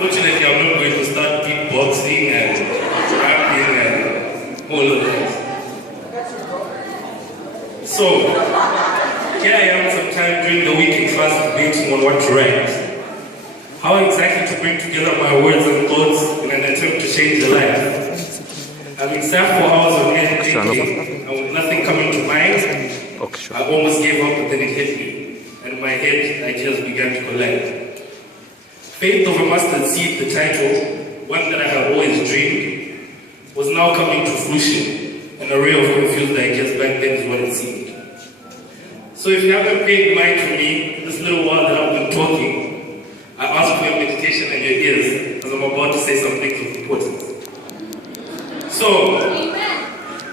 Fortunately, I'm not going to start beatboxing and rapping and all of that. So, here I am sometime during the week in class debating on what to write. How exactly to bring together my words and thoughts in an attempt to change a life. Having sat for hours on end thinking, and with nothing coming to mind, I almost gave up, but then it hit me. And in my head, ideas began to collide. Faith of a Mustard Seed, the title, one that I have always dreamed, was now coming to fruition. An array of confused ideas back then is what it seemed. So if you haven't paid mind to me, this little while that I've been talking, I ask for your meditation and your ears, as I'm about to say some things of importance. So,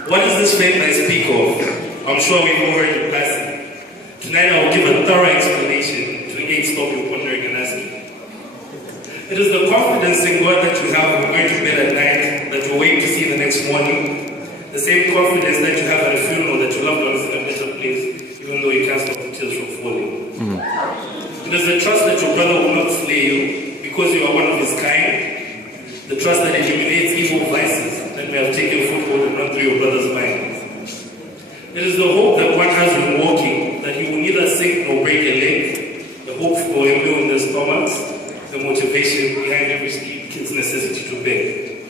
what is this faith I speak of? I'm sure we've already passed it. Tonight I will give a thorough explanation to aid stop your pondering and asking. It is the confidence in God that you have when going to bed at night, that you wait to see the next morning. The same confidence that you have at a funeral that your loved one is in a better place, even though you can't stop the tears from falling. It is the trust that your brother will not slay you because you are one of his kind. The trust that eliminates evil vices that may have taken foothold and run through your brother's mind. It is the hope that one has when walking, that he will neither sink nor break a leg, the hope for a meal in their stomachs, the motivation behind every kid's necessity to beg.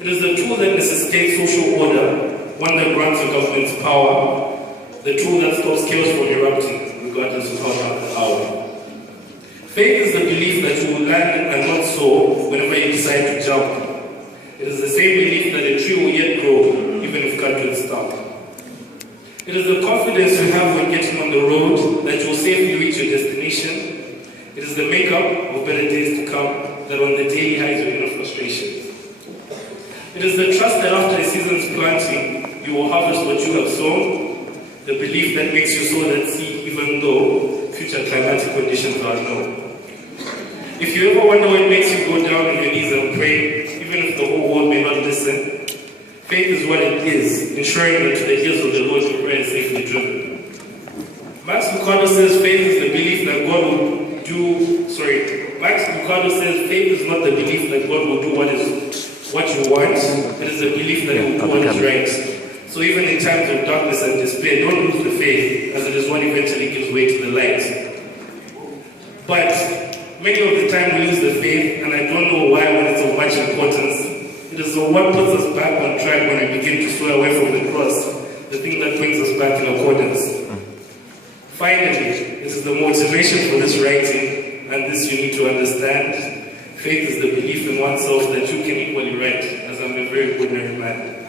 It is the tool that necessitates social order, one that grants the government's power, the tool that stops chaos from erupting, regardless of how dark the hour. Faith is the belief that you will land and not soar whenever you decide to jump. It is the same belief that a tree will yet grow, even if cut to its stump. It is the confidence you have when getting on the road that you will safely reach your destination. It is the makeup of better days to come that on the daily highs your inner frustrations. It is the trust that after a season's planting, you will harvest what you have sown. The belief that makes you sow that seed even though future climatic conditions are unknown. If you ever wonder what makes you go down on your knees and pray, even if the whole world may not listen, faith is what it is, ensuring that to the ears of the Lord your prayer is safely driven. Max Lucado says faith is the belief that God will Max Lucado says faith is not the belief that God will do what you want, it is the belief that He will do what is right. So even in times of darkness and despair, don't lose the faith, as it is what eventually gives way to the light. But many of the time we lose the faith, and I don't know why when it's of much importance. It is what puts us back on track when we begin to sway away from the cross, the thing that brings us back in accordance. Finally, this is the motivation for this writing, and this you need to understand. Faith is the belief in oneself that you can equally write, as I'm a very ordinary man.